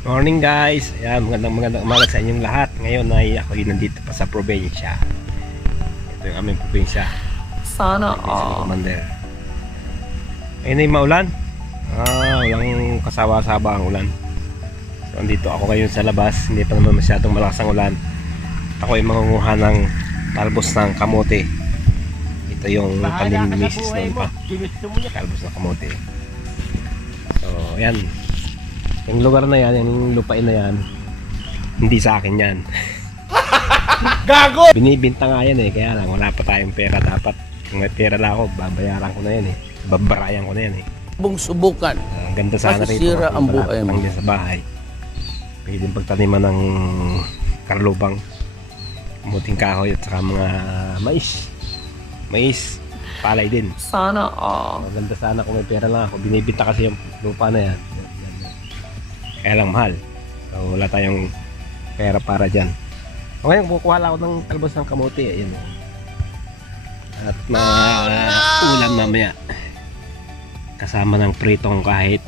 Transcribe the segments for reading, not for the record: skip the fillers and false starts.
Morning guys, ayan, magandang umaga sa inyong lahat. Ngayon ay ako nandito pa sa probinsya. Ito yung aming probinsya. Sana all. Commander. Ayun ay maulan. Walang kasawa-saba ang ulan. So andito ako ngayon sa labas. Hindi pa naman masyadong malakas ang ulan. Ako ay mangunguha ng talbos ng kamote. Ito yung tanim ni Mrs. noon pa. Talbos ng kamote. So ayan. Yung lugar na yan, yung lupain na yan, hindi sa akin yan. Gago! Binibinta nga yan eh, kaya lang wala pa tayong pera. Dapat kung may pera lang ako, babayaran ko na yan eh. Babarayan ko na yan eh. Subukan. Ang ganda sana rito. Masisira ang buhay mo. Sa bahay. Pwedeng pagtaniman ng karlubang, muting kahoy at saka mga mais. Mais, palay din. Sana all. Ang ganda sana kung may pera lang ako. Binibinta kasi yung lupa na yan. Kaya lang mahal. So wala tayong pera para dyan. Ngayon kukuha lang ako ng talbos ng kamote. Ayan. At ulam mamaya. Kasama ng pritong kahit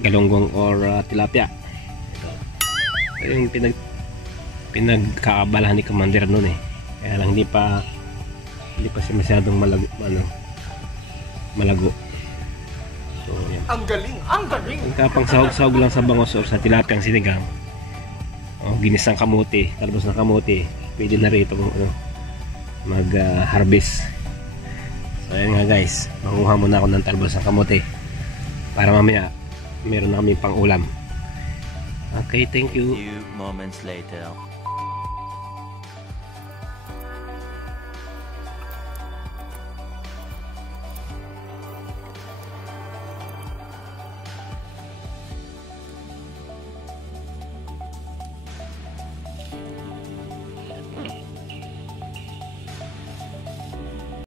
galunggong or tilapia. Ito yung pinagkaabalahan ni Commander noon eh. Kaya lang hindi pa siya masyadong malago. So, yan. Ang galing! Kapang sahog-sahog lang sa bangos or sa tilapiyang sinigang. Ginisang kamote, talbos ng kamote. Pwede na rito kung mag-harvest. So ayan nga guys, manguha muna ako ng talbos ng kamote para mamaya meron na kami pang ulam. Okay, thank you. Few moments later.